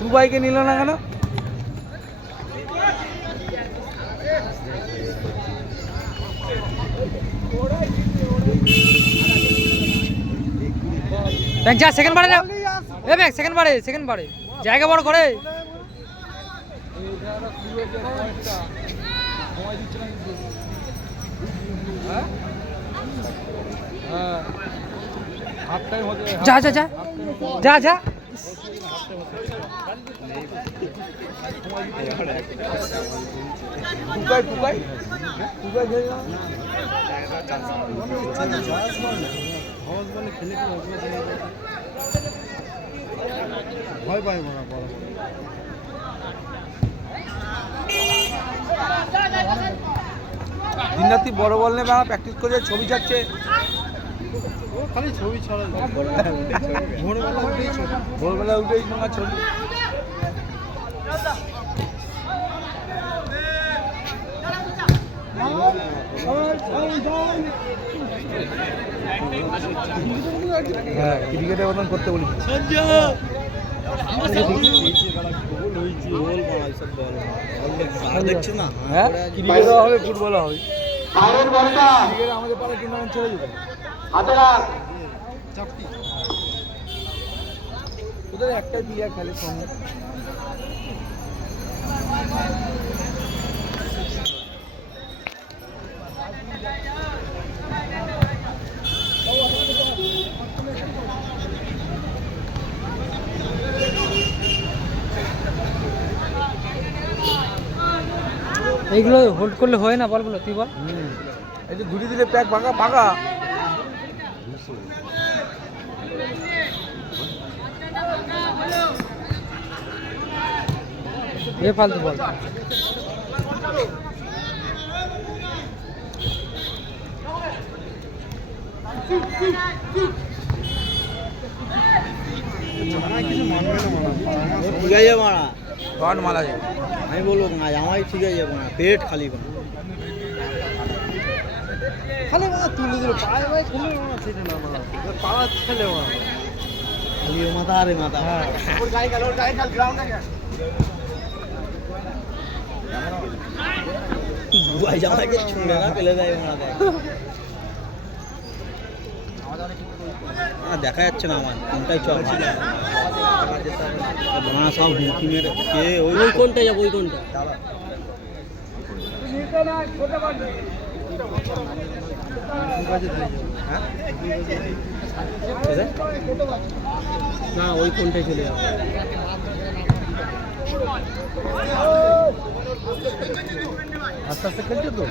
দুবাইকে নিল না কেন? যা সেকেন্ড বারে যা সেকেন্ড বারে জায়গা বড় করে যা যা যা যা যা ভয় পাই না দিন রাত্রি বড় বল নেই বাবা, প্র্যাকটিস করে ছবি ছাড়ছে। খালি ছবি ছাড়া ভোরবেলা উঠেই তোমার ছবি। হ্যাঁ ক্রিকেটের মতন করতে বলি। দেখছি না, হ্যাঁ ক্রিকেট হবে, ফুটবল হবে। আমাদের পাড়ায় টুর্নামেন্ট চলে যাবে। ওদের একটা প্লেয়ার খেলে সঙ্গে। এইগুলো হোল্ড করলে হয় না বলগুলো, তুই বল। এই যে ঘুরি দিলে প্যাক ভাঙা ভাঙা। এ ফালতু বল। ঠিক আছে মারা গান মারা যায়, আমি বলবো না জামাই ঠিক আছে না, পেট খালি খালি মাথা তুলে দিল, পায়ে পায়ে খুলে সেটা না মারা, পাড়া খেলে মারা খালি মাথা আরে মাথা। ওর গায়ে গেল, ওর গায়ে গেল গ্রাউন্ডে গেল। দুবাই জামাইকে ছুঁড়ে না ফেলে দেয় মারা দেয়। দেখা যাচ্ছে না আমার কোনটাই চল বানা সব হুমকি মেরে কে ওই কোনটা যাবো, ওই কোনটা না ওই কোনটাই চলে যাবো। আস্তে আস্তে খেলছে তো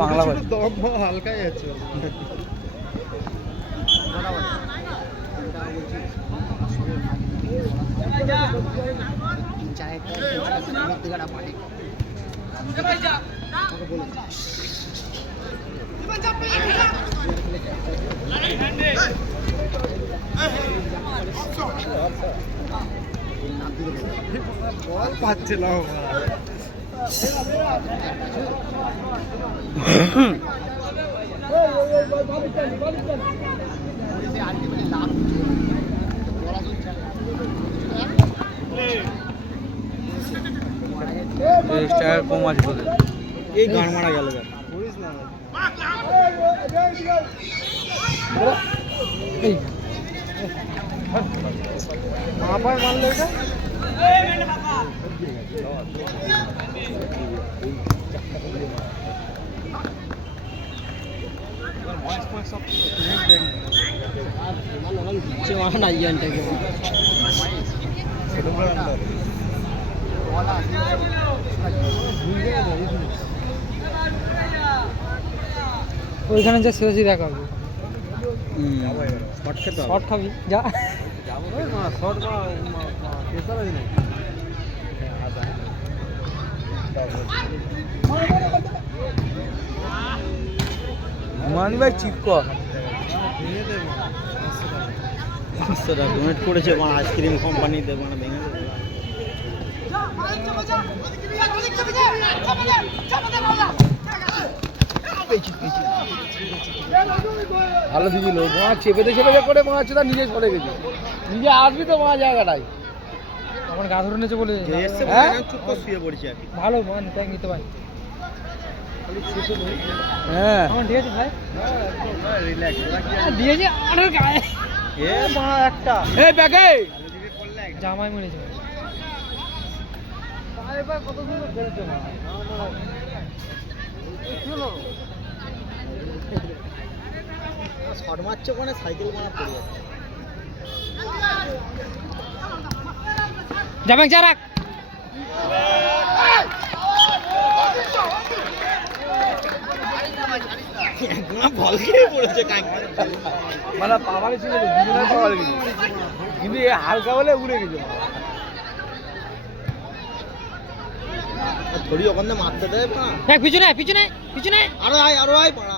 বাংলা হালকাই আছে। বল পাচ্ছে না কম আছে তোদের। এই গান মারা গেল আবার মারলে এটা ওইখানে যে শেষই দেখা হবে। শর্ট খাবি যা মানি ভাই চিপ কর ডোনেট করেছে মানে আইসক্রিম কোম্পানিতে মানে ভেঙে দেবে। ভালো দিছিল মাছ চেপেতে করে মনে হচ্ছে তার নিজে চলে গেছে, নিজে আসবি তো মা জায়গাটাই। আমার গা ধরে নিয়েছে বলে হ্যাঁ? চুপ করে শুয়ে পড়েছি আর কি। ভালো মান তাই নিতে ভাই। হ্যাঁ আমার ঠিক আছে ভাই, রিল্যাক্স দিয়েছে আমার গায়ে। এ বাবা একটা এই ব্যাগে জামাই মেরেছে। কত সুন্দর খেলছে মা। শট মারছে ওখানে সাইকেল মারা পড়ে যাচ্ছে। জামাই যা রাখ। বল খেয়ে পড়েছে কাঙ্কি। মানে পাওয়ারে ছিল তো, দুজনের পাওয়ারে গেছে, কিন্তু এ হালকা বলে উড়ে গেছে। থোড়ি ওখানে মারতে দেয় না। দেখ পিছনে পিছনে পিছনে। আরো আয় পাড়া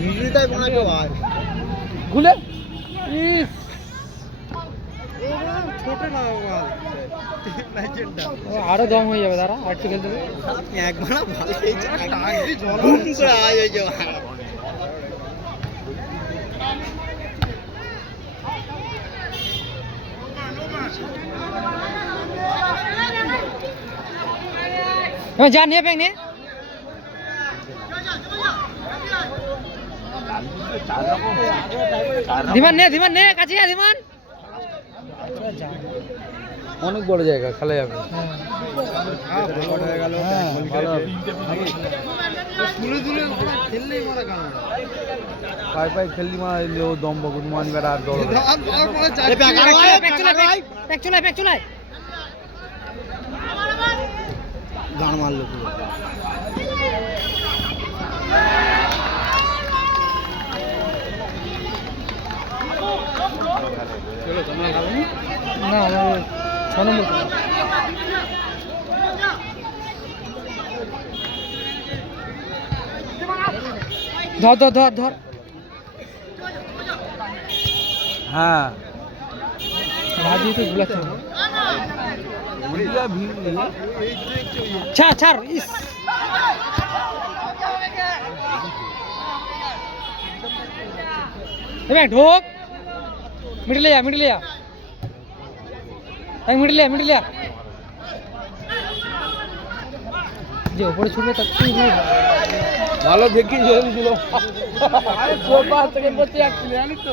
মিডলটাই বানা কেউ আয় খুলে ইস ছোট না আরো দম হয়ে যাবে, দাঁড়া আর একটু খেলতে হবে। একবার ভালো খেয়েছে ঘুম করে আয় হয়েছে এবার যা নিয়ে ব্যাগ নে। ধীমান নে কাছে যা ধীমান। অনেক বড় জায়গা, খেলা যাবে। পাই খেললি মা ও দম বকুন মানি বেড়া আর দল ব্যাগ চুলায়। গান মারলো পুরো না আমার 6 নম্বর। ধর। হ্যাঁ ভাজি তো গুলাতে ভিড় নেই। ছাড় ইস। এবার ঢোক, মিডলে যা মিডলে যা যে উপরে ছুটবে তার ভালো দেখি ছিল থেকে বসে জানিস তো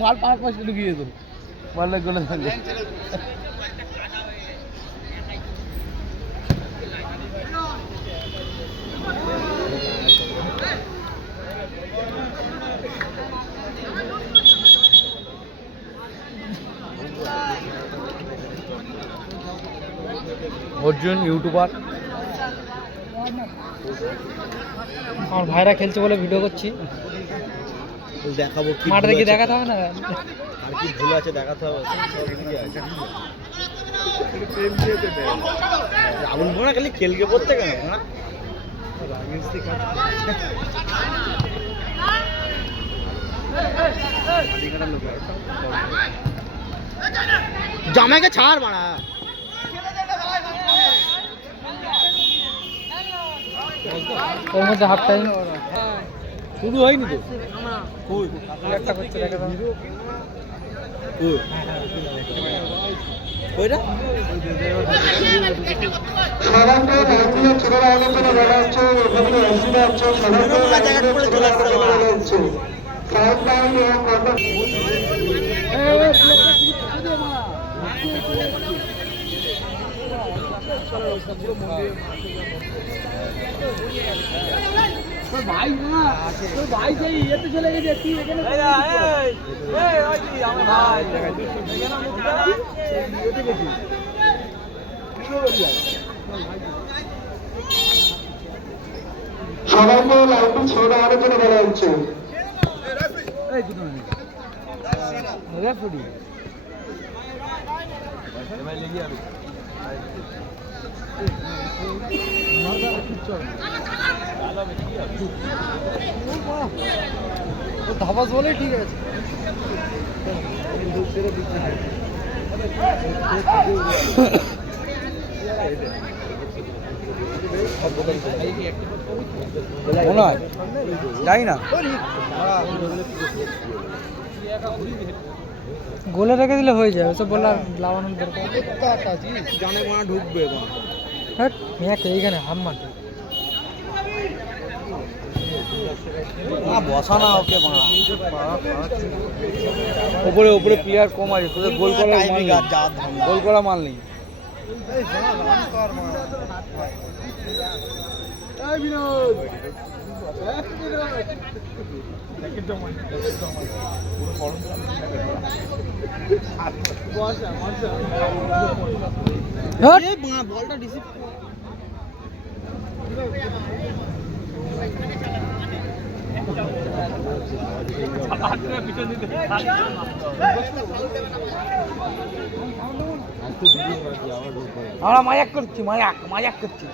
মাল 5 পয়সা ঢুকিয়ে যেত মালের গুলো থাকে। অর্জুন ইউটিউবার, আমার ভাইরা খেলছে বলে ভিডিও করছি। দেখাবো কি মাঠে গিয়ে দেখাতে হবে না। আর কি ভুল আছে দেখাতে হবে। আগুন ভোনা খালি খেলকে পড়তে কেন না জামাইকে ছাড় মারা ওর মধ্যে হাফ টাইম শুরু হয়নি তো। একটা করছে দেখাতে হবে। ওইটা ভাই না তোর ভাই সেই ইয়েতে চলে গেছে, তুই এখানে আমার ভাই সবাইকে লাইনটি ছেড়ে দেওয়ার জন্য বলা হচ্ছে। ধাবাস বলে ঠিক আছে। মনে হয় যাই না গোলে রেখে দিলে হয়ে যায় ওসব বলার লাগানোর দরকার জানে মানা ঢুকবে হ্যাঁ মেয়াকে এইখানে হাম মারতে বসা না ওকে মানা উপরে উপরে প্লেয়ার কম আছে তোদের গোল করা মাল নেই। গোল করা মাল নেই বলটা রিসিভ আমরা মায়াক করছি মায়াক করছি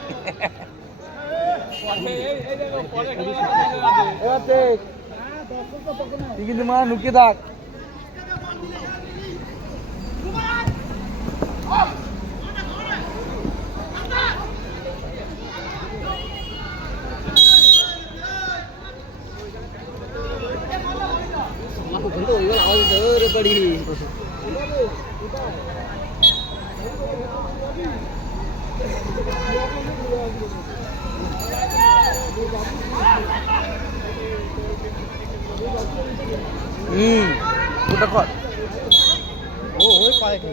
তুই কিন্তু মা নুকিয়ে থাক ওটা কর ও ওই পায় কি